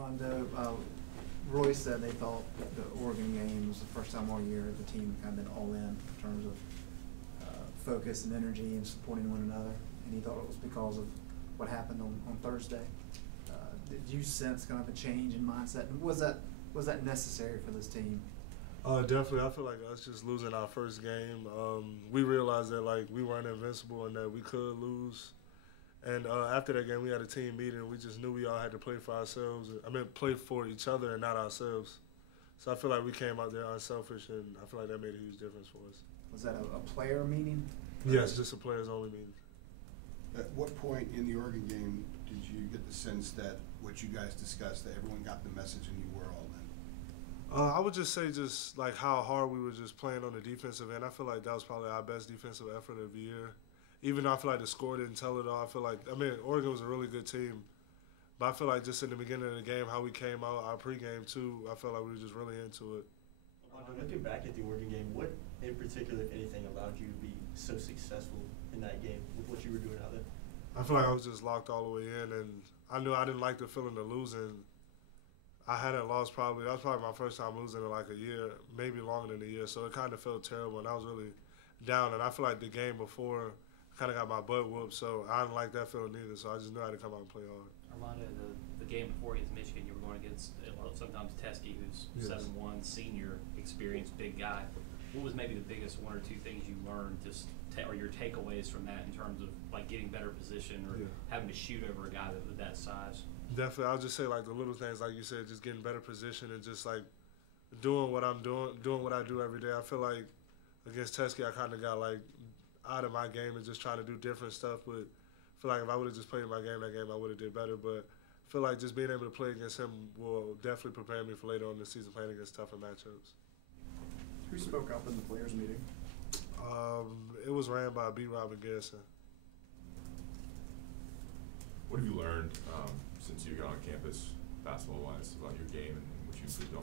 Armando, Roy said they thought the Oregon game was the first time all year the team kind of been all in terms of focus and energy and supporting one another, and he thought it was because of what happened on Thursday. Did you sense kind of a change in mindset? And was that necessary for this team? Definitely. I feel like us just losing our first game, we realized that like we weren't invincible and that we could lose. And after that game, we had a team meeting. We just knew we all had to play for ourselves. Play for each other and not ourselves. So I feel like we came out there unselfish, and I feel like that made a huge difference for us. Was that a player meeting? Yes, just a players only meeting. At what point in the Oregon game did you get the sense that what you guys discussed, that everyone got the message and you were all in? I would just say just like how hard we were just playing on the defensive end. I feel like that was probably our best defensive effort of the year. Even though I feel like the score didn't tell it all, I feel like, Oregon was a really good team. But I feel like just in the beginning of the game, how we came out, our pregame too, I felt like we were just really into it. Looking back at the Oregon game, what in particular, if anything, allowed you to be so successful in that game with what you were doing out there? I feel like I was just locked all the way in, and I knew I didn't like the feeling of losing. I hadn't lost that was probably my first time losing in like a year, maybe longer than a year, so it kind of felt terrible, and I was really down. And I feel like the game before I kind of got my butt whooped, so I didn't like that feeling either, so I just knew I had to come out and play hard. Armando, the game before against Michigan, you were going against sometimes Teskey, who's 7'1", senior, experienced, big guy. What was maybe the biggest one or two things you learned, or your takeaways from that in terms of like getting better position or having to shoot over a guy that size? Definitely, I'll just say like the little things, like you said, just getting better position and just like doing what I'm doing what I do every day. I feel like against Teskey, I kind of got like out of my game and just trying to do different stuff, but I feel like if I would have just played my game that game, I would have did better. But I feel like just being able to play against him will definitely prepare me for later on in the season playing against tougher matchups. Who spoke up in the players' meeting? It was ran by B-Rob and Garrison. What have you learned since you got on campus, basketball-wise, about your game and what you improved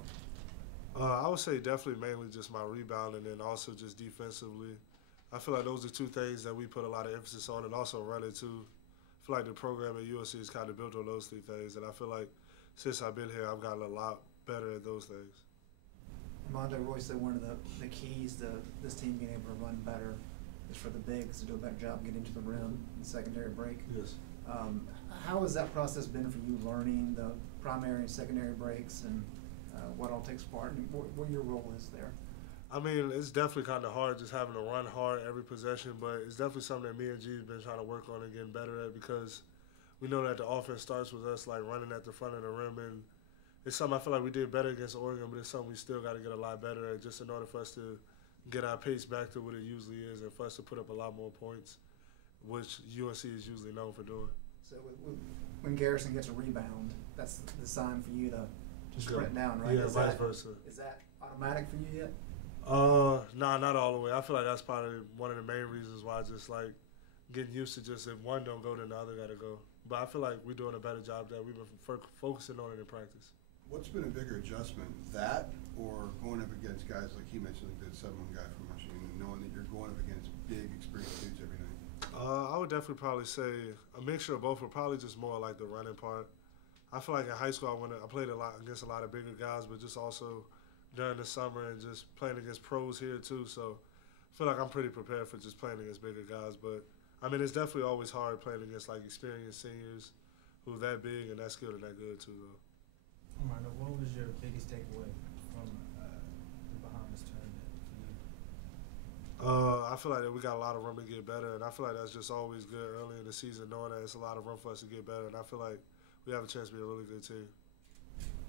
on? I would say definitely mainly just my rebounding and also just defensively. I feel like those are two things that we put a lot of emphasis on, and also running too. I feel like the program at UNC is kind of built on those three things, and I feel like since I've been here, I've gotten a lot better at those things. Armando, Roy said one of the keys to this team being able to run better is for the bigs to do a better job getting to the rim in the secondary break. Yes. How has that process been for you, learning the primary and secondary breaks and what all takes part and what your role is there? I mean, it's definitely kind of hard just having to run hard every possession, but it's definitely something that me and G have been trying to work on and getting better at, because we know that the offense starts with us like running at the front of the rim, and it's something I feel like we did better against Oregon, but it's something we still got to get a lot better at just in order for us to get our pace back to what it usually is and for us to put up a lot more points, which UNC is usually known for doing. So when Garrison gets a rebound, that's the sign for you to sprint down, right? Yeah, vice versa. Is that automatic for you yet? Nah, not all the way. I feel like that's probably one of the main reasons why I just like getting used to just if one don't go, then the other got to go. But I feel like we're doing a better job that we've been focusing on it in practice. What's been a bigger adjustment, that or going up against guys like he mentioned, like the 7'1" guy from Michigan, and knowing that you're going up against big, experienced dudes every night? I would definitely probably say a mixture of both, but probably just more like the running part. I feel like in high school I played a lot against a lot of bigger guys, but just also during the summer and just playing against pros here too. So I feel like I'm pretty prepared for just playing against bigger guys. But I mean, it's definitely always hard playing against like experienced seniors who are that big and that skilled and that good too, though. Armando, what was your biggest takeaway from the Bahamas tournament for you? I feel like that we got a lot of room to get better, and I feel like that's just always good early in the season, knowing that it's a lot of room for us to get better, and I feel like we have a chance to be a really good team.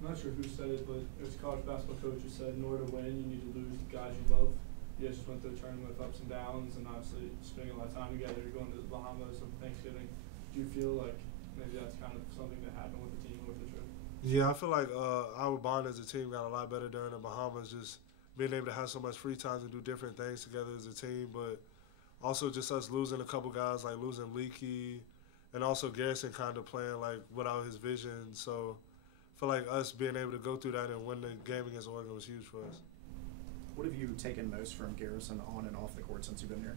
I'm not sure who said it, but it was a college basketball coach who said in order to win, you need to lose the guys you love. You guys just went through a tournament with ups and downs, and obviously spending a lot of time together, going to the Bahamas on Thanksgiving. Do you feel like maybe that's kind of something that happened with the team over the trip? Yeah, I feel like our bond as a team got a lot better during the Bahamas, just being able to have so much free time to do different things together as a team, but also just us losing a couple guys, like losing Leakey, and also Garrison kind of playing like without his vision. So I feel like us being able to go through that and win the game against Oregon was huge for us. What have you taken most from Garrison on and off the court since you've been here?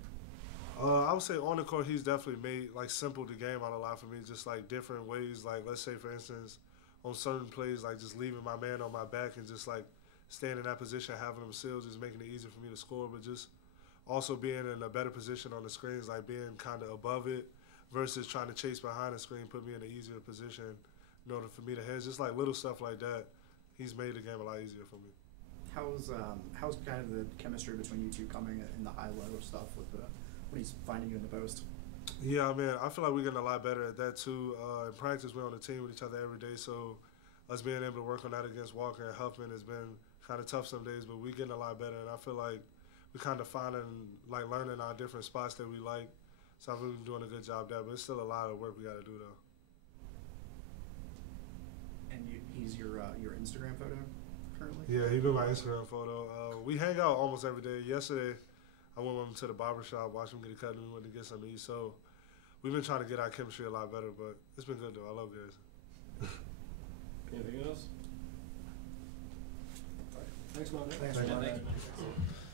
I would say on the court, he's definitely made like simple the game out a lot for me, just like different ways. Like let's say for instance, on certain plays, like just leaving my man on my back and just like staying in that position, having them sealed, just making it easier for me to score, but just also being in a better position on the screens, like being kind of above it versus trying to chase behind the screen, put me in an easier position in order for me to hit. Just like little stuff like that, he's made the game a lot easier for me. How's kind of the chemistry between you two coming in the high-low stuff with when he's finding you in the post? Yeah, I mean, I feel like we're getting a lot better at that too. In practice, we're on the team with each other every day, so us being able to work on that against Walker and Huffman has been kind of tough some days, but we're getting a lot better, and I feel like we're kind of finding, like learning our different spots that we like, so I think we're doing a good job there, but it's still a lot of work we got to do though. And he's your Instagram photo currently? Yeah, he's been my Instagram photo. We hang out almost every day. Yesterday, I went with him to the barbershop, watched him get a cut, and we went to get something to eat. So we've been trying to get our chemistry a lot better, but it's been good though. I love Garrison. Anything else? All right. Thanks, Armando. Thanks, Yeah, Armando. thank you.